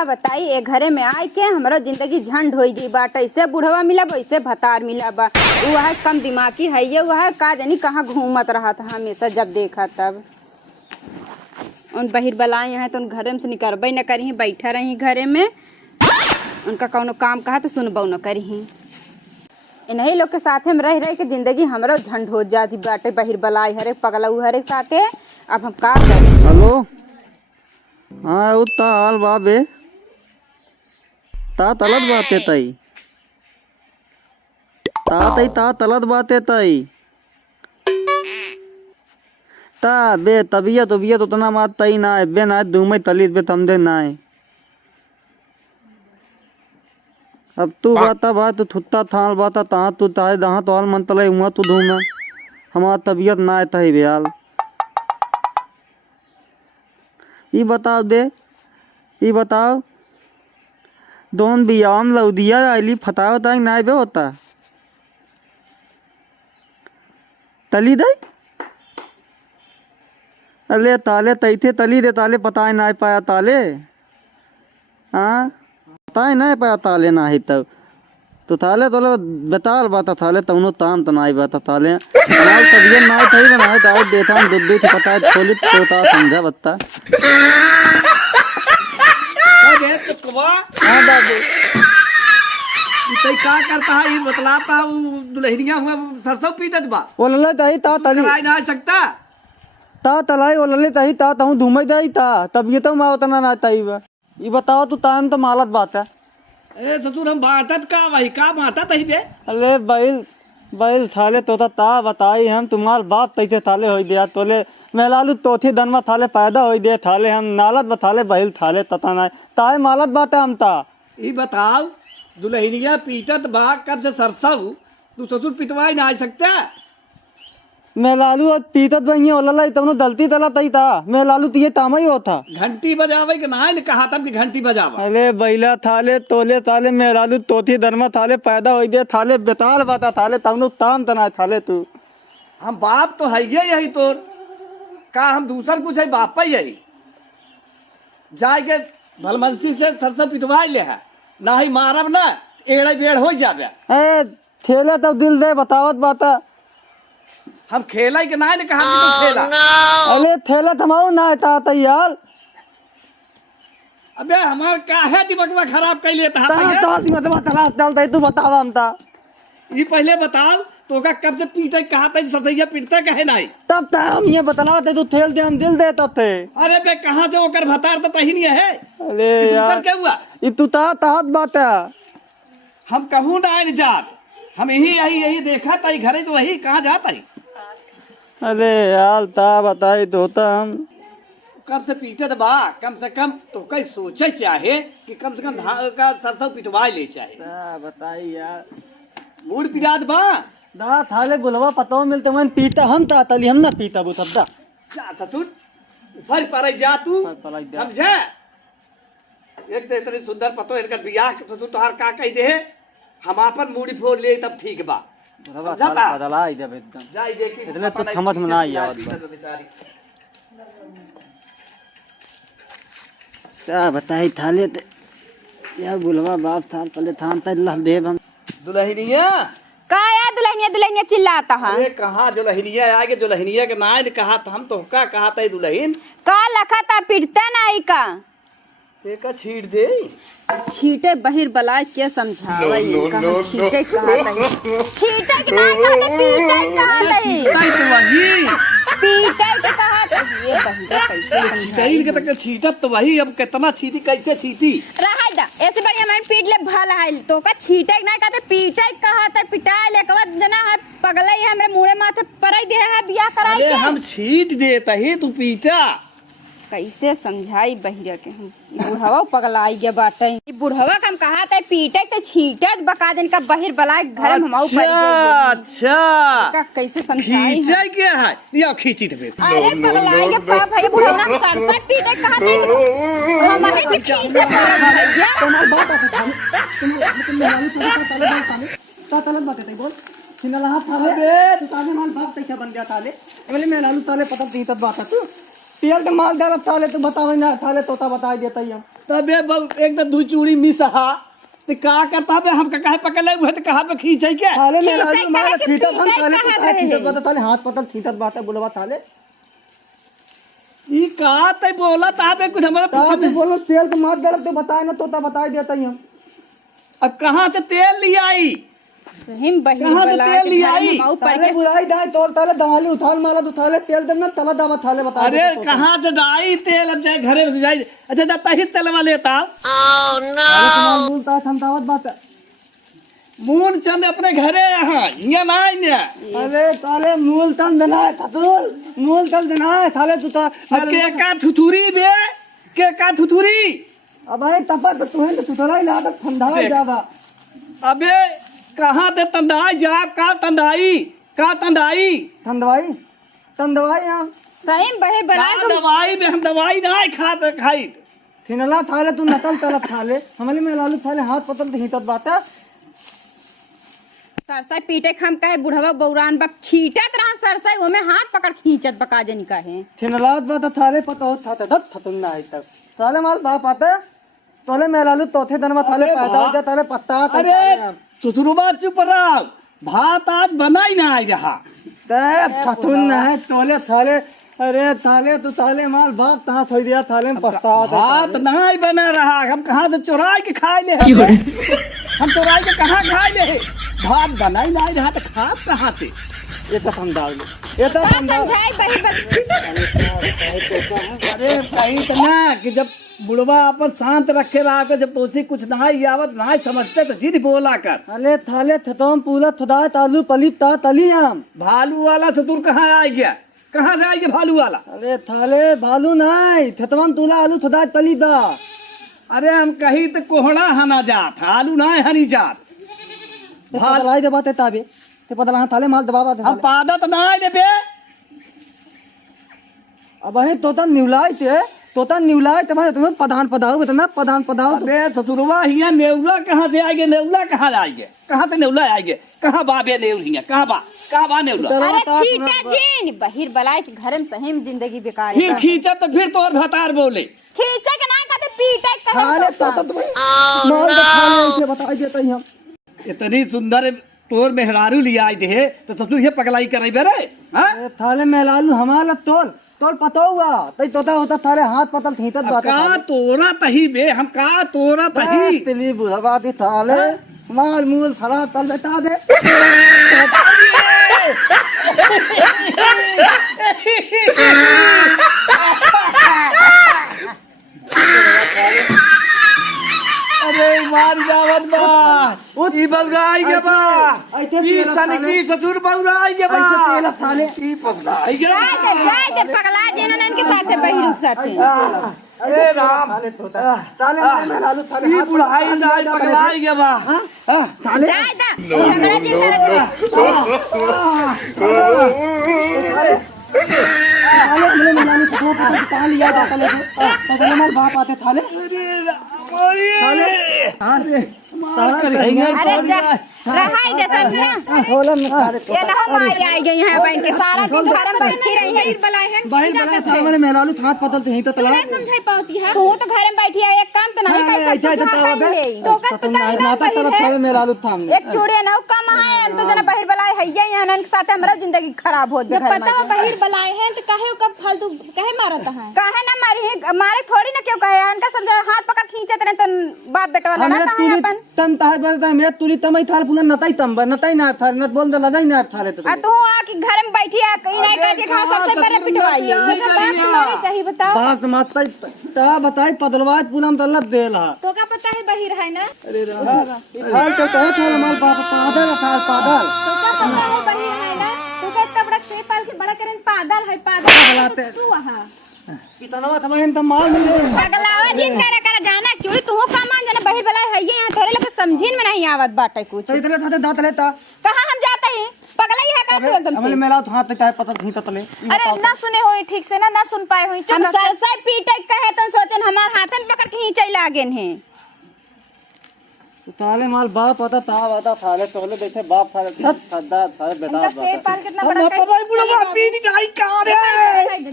का बताई ए घरे में आए के हमारा जिंदगी झंड हो गई बाट। ऐसे बुढ़वा मिला वैसे भतार मिला बा। वह कम दिमागी है ये वह का जानी कहाँ घूमत रहा था हमेशा जब देखा तब। उन बहिर बलाए हैं तो उन घरे में से निकलबे न करी बैठा रही घरे में। उनका कौनो काम कहा तो सुनबो न करी। इन्हीं लोग के साथे में रह रह के जिंदगी हमारा झंड हो जाती बाटे। बहिर बलाई हरे पगला हरे साथे अब हम का करें। हेलो हाँ उतना हाल बाबे ता तलत बाते तई ता तलत बाते तई ता बे तबीयत उतना मात तई ना है बे ना दूमे तलीत बे तमदे ना है। अब तू बाता बात तू थुत्ता थाल बाता ता तू ताए दहा तो हाल मन तले हुआ तू धूम हमारा तबीयत ना है तही बेहाल। ये बताओ दे ये बताओ दोन बियाम लौदिया आईली फताओ ताई ना बे होता तली दे अले ताले तईथे तली दे ताले पता ना पाया ताले हाँ पता ना पाया ताले ना ही तब तो थाले तो बताल बाता थाले तउनो ताम तनाई बाता थाले नाल तबियत ना थई बनाए ताऊ देता दूध दूध पता है खोली तोता समझा बत्ता। अरे तो कवा हां बाबू तई का करता है ये बतलाता दुल्हनिया हुआ सरसों पीटत बा ओलले तई ता तली कराई ना सकता ता तलाई ओलले तई ता तहु धुमई दई ता तबियत मा उतना ना तई बा। ये बताओ तू ताम तो मालत बात है। ए ससुर हम बातत का वही का माता तही बे अरे बैल बैल थाले तोता ता बताई हम तुम्हार बात तैसे थाले होई दिया तोले मेलालू तोथी दनमा थाले पैदा होई दे थाले हम नालत बताले बैल थाले तता ना ताए मालत बात है हम ता। ये बताओ दुल्हनिया पीटत बा कब से सरसों तू ससुर पिटवाई ना सकता मेलालू पीतत बहिए ओलला तमनो दलती तला तई ता मेलालू तिये तामा ही होता। घंटी बजावे के ना ने कहा तब कि घंटी बजावा अरे बैला थाले तोले थाले मेलालू तोथी दरमा थाले पैदा होई दे थाले बेताल बाता थाले तमनो ताम तना थाले तू हम बाप तो है यही तो का हम दूसर कुछ है बाप ही यही जाए के भलमनसी से सरसों पिटवा ले है ना ही मारब ना एड़े बेड़ हो जाबे। ए थेले तब दिल दे बतावत बाता हम खेला के ना ने कहा कि तू खेला अरे थेले थमाऊ ना ता तैयार अबे हमार काहे दिमागवा खराब कर लेता ता है ता दिमाग में तलाक डालता तू बतावा हम ता ये पहले बताओ तो का कब से पीटे कहा था ससैया पीटता कहे नहीं तब ता हम ये बतलाते तू थेल दे हम दिल दे तब थे। अरे बे कहाँ से ओकर भतार तो तही नहीं है अरे दूसर यार क्या हुआ ये तू ता ताहत बात है। हम कहूँ ना आए जात हम यही देखा था घरे तो वही कहाँ जाता है। अरे यार ता बताई तो हम कब से पीटे तो बा कम से कम तो कई सोचे चाहे कि कम से कम धान का सरसों पिटवा ले चाहे ता बताई यार मूड पिरात बा दा थाले बुलवा पतो मिलते मन पीता हम ता तली हम ना पीता वो तब दा जा ससुर ऊपर पर जा तू पलाई जा समझे एक तो इतनी सुंदर पतो इनका बियाह ससुर तोहार का कही दे हम आपन मूडी फोड़ ले तब ठीक बा बुलवा समझता? बदला ही जब एकदम जाई देखी इतने पता तो नहीं समझ में ना आई पीछे आवत पीछे बा। बेचारी क्या बताई थाले ते या बुलवा बाप थाल पले थान तल्ला देव हम दुल्हनिया का या दुल्हनिया दुल्हनिया चिल्लाता है। अरे कहाँ दुल्हनिया आगे दुल्हनिया के नाय ने कहा था हम तो का कहा था दुल्हन का लखा था पिटता नहीं का देखा छीट दे छीटे बहिर बलाय के समझावा इनका हम छीटे कहा था छीटे के नहीं कहा था पीटे कहा था ताई तो वही पीटे के कहा था ये बहिरा कैसे छीटाई के तक छीटत तो वही अब कितना छीटी कैसे छीटी रहा दा ऐसे बढ़िया मैंने पीट ले भला है तो का छीटे के नहीं कहा था पीटे कहा था पिटाए ले कवा जना है पगला है हमरे मुंह माथे पराई दे है बियाह कराई अरे के हम छीट देता ही तू पीटा कैसे समझाई बहिरा के हम बुढ़वा पगला आई गया बाटे ई बुढ़वा के हम कहा था पीटे तो छीटे बका दिन का बहिर बलाय घर में हमाऊ पड़ गई अच्छा का कैसे समझाई हम? खींचा क्या है लिया खींची थे अरे पगला के पाप है बुढ़वा ना सरसा पीटे कहा था हम हमें के खींचे भैया तुम्हार बात है तुम मेलालू ता तलत बात है बोल सिनला हाथ थाले बे तू ताने माल बाप कैसे बन गया ताले एमले मेलालू ताले पता नहीं तब बात है तू तेल के माल डाल थाले तो बतावे ना थाले तोता बता देता ही हम। तबे एक तो दू चूड़ी मिस हा तो का करता बे हम कहे पकड़े हुए तो कहाँ पे खींचे क्या थाले में खींचै राजू मारे कहे कि खींचत हम खींचै थाले कहे तो रहे। खींचत बता थाले हाथ पकड़ खींचत बात है बुलवा थाले। ई का ते बोला ताबे कुछ हमारा ता पूछत भी बोलो तेल के माल डाल तो बताए ना तोता बता देता ही हम। अब कहाँ से तेल ले आई सही में बहिर कहाँ से बला तेल के ले घर आई? में माऊ पड़ ताले के बुलाई दाए तोल ताले दवाली उठाल माला तो थाले तेल देना तला दावा थाले बता अरे देता तोता। कहाँ से डाई तेल अब जाए घरे में जाए अच्छा जाता ही तेलवा लेता अरे तुम्हारा बोलता है समतावत बात है। मून चंद अपने घरे यहाँ ये ना आइने अरे ताले मूल तन देना है थतुल मूल तन देना है थाले तू तो अब के का थुथुरी बे के का थुथुरी अब है तपा तो तू है तो थोड़ा ही लादा ठंडा देख। जावा। अबे कहाँ ते तंदाई जा का तंदाई ठंडवाई ठंडवाई हम सही में बहिर बला का दवाई में हम दवाई ना खाते खाई थिनला थाले तू नकल तलत थाले हमले में लालू थाले हाथ पतल हितत बात है। सरसाई पीटे खम कहे बुढ़वा बौरान बाप छीटत रहा सरसाई ओमे हाथ पकड़ खींचत बका जनी कहे थिनलात बात थाले पता हो था दत थतुन ना है तक थाले माल बाप आते तोले में लालू चौथे दिन में थाले अरे पैदा बा- हो जा थाले पत्ता अरे ससुरबा चुप रहा भात आज बना ही ना आ रहा ते थतुन ना है तोले थाले अरे थाले तो थाले माल बाप तहां थोई दिया थाले में पत्ता भात ना ही बना रहा हम कहाँ से चुरा के खाए ले हम चुरा के कहाँ खाए ले भात बना ही ना ही रहा तो खा कहाँ से ये तो हम डाल दे ये तो का हम डाल समझाई बहिर अरे कहीं तो ना कि जब बुढ़वा अपन शांत रखे रहा के जब तोसी कुछ ना ही आवत ना ही समझते तो जिद बोला कर अरे थाले थतोम पूरा थुदा तालू पलीप ता तली हम। भालू वाला ससुर कहाँ आ गया कहाँ से आ गया भालू वाला अरे थाले भालू नहीं थतवन तुला आलू थुदा तली दा। अरे हम कहीं तो कोहड़ा हना जात आलू ना हनी जात भाल लाई दे बाते ताबे ते पता लगा थाले माल दबावा दे हम पादत ना आए बे अब है तोता निवलाए तुम्हारे तुम्हें प्रधान पदाओ बतना प्रधान पदाओ अबे ससुरवा हिया नेवला कहाँ से आएंगे नेवला कहाँ आएंगे कहाँ से नेवला आएंगे कहाँ बाबे नेवल हिया कहाँ बा नेवला अरे छीटा जिन बहिर बलाय के घर में सही में जिंदगी बेकार फिर खींचा तो फिर तोर भतार बोले खींचे के ना कहते पीटे के थाले कहे तोता तुम्हें माल दे थाले ऐसे बता देता ही हम। इतनी सुंदर तोर मेहरारू लिया आई दे तो ससुर ये पगलाई करे बेरे हाँ अरे थाले में लालू हमारा तोल तोल पतो हुआ तई तोता होता थाले हाथ पतल खींचत बात का तोरा तही बे हम का तोरा तही तिली बुढ़वा दी थाले माल मूल फरा तल बता दे। अरे मार जावत बा ई बौराई के बा ऐसे ई तेरा सन की ससुर बौराई के बा ऐसे तेरा थाले ई बौराई के जाए दे पगला जेना के साथे बहिरुक साथे अरे राम थाले तोता थाले में लालू थाले ई हाथ बुढ़ाई जाय पगलाई के बा थाले जाए दा झगड़ा जिन करे थाले हमले में लालू थो पता कहां लिया जाता ले तो माल बाप आते थाले थाले अरे तारा करेंगे अरे रहाई दे समझा होला में थाले ये ना हम आई गई यहाँ बहन के सारा दिन घर में बैठी रही है बलाय है बाहर बड़ा थाले में लालू हाथ पतल से ही तो तला समझाई पाती है तू तो घर में बैठी है एक काम तो नहीं कर सकती तो कर पता है ना नाता तरफ थाले में लालू थाम एक चूड़े ना कम है तो जना बहिर बलाय है ये यहाँ के साथ हमरा जिंदगी खराब होत जब पता है बहिर बलाय है तो काहे कब फालतू काहे मारत है काहे ना मारी है मारे थोड़ी ना क्यों कहे इनका समझा हाथ पकड़ खींचत रहे तो बाप बेटा वाला हमें ना तुली अपन तम ताहे बलता मैं तुली तमई थाल पुलन नताई तम नताई ना थाल न बोल दे लदाई ना थाले तो आ तू आ कि घर में बैठी है कहीं नहीं कह के खा सबसे पहले पिटवाई है चाहिए बताओ बात माता ता बताई पदलवाज पुलन तल्ला देला तो का पता है बहिर है ना अरे हाल तो कहे थाल माल बाप पादल थाल पादल तो का पता है बहिर है ना तू का इतना बड़ा पेट पाल के बड़ा करन पागल है पागल तू वहां कितना थमन तम माल मिल पगलावा जिन करे जाना क्यों तू का मान जाना बहिर बला है ये यहाँ तोरे लोग समझिन में नहीं आवत बाटे कुछ तो इतने थाते दांत लेता कहां हम जाते हैं पगला ही है का तू एकदम हमने से मेला तो हाथ ताहे पतल ही तले अरे ना सुने होई ठीक से ना सुन पाए होई हम सरसा पीटे कहे तो सोचन हमार हाथन पकड़ के ही चला गेन है तो ताले माल बाप पता ता बता थाले तोले देखे बाप थाले सदा थाले बेटा उनका सेब पाल कितना हम बड़ा ना पढ़ाई बुढ़वा पीनी नहीं का रे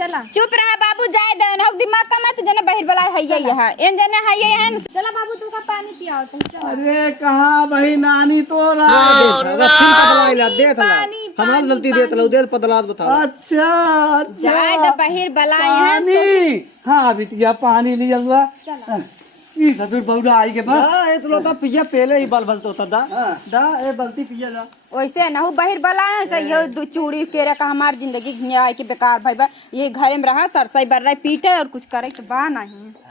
चला चुप रहा बाबू, जाए दे ना दिमाग का मत जने बहिर बलाय है यहाँ एन जने है यहाँ। चला बाबू तू का पानी पियाओ तुम। अरे कहाँ भाई नानी तो रहा दे हमारी गलती दे दे पतला बता। अच्छा जाए दे बहिर बलाय है। पानी हाँ बिटिया पानी लिया हुआ ई ससुर बहुरा आई के बस ए तो लोटा पिया पहले ही बल बल तो दा दा ए बल्टी पिया जा वैसे ना हो बहिर बलाय से ये दो चूड़ी केरे का हमार जिंदगी घिया के बेकार भाई बा। ये घरे में रहा सरसई बर रहा पीटे और कुछ करे तो बा नहीं।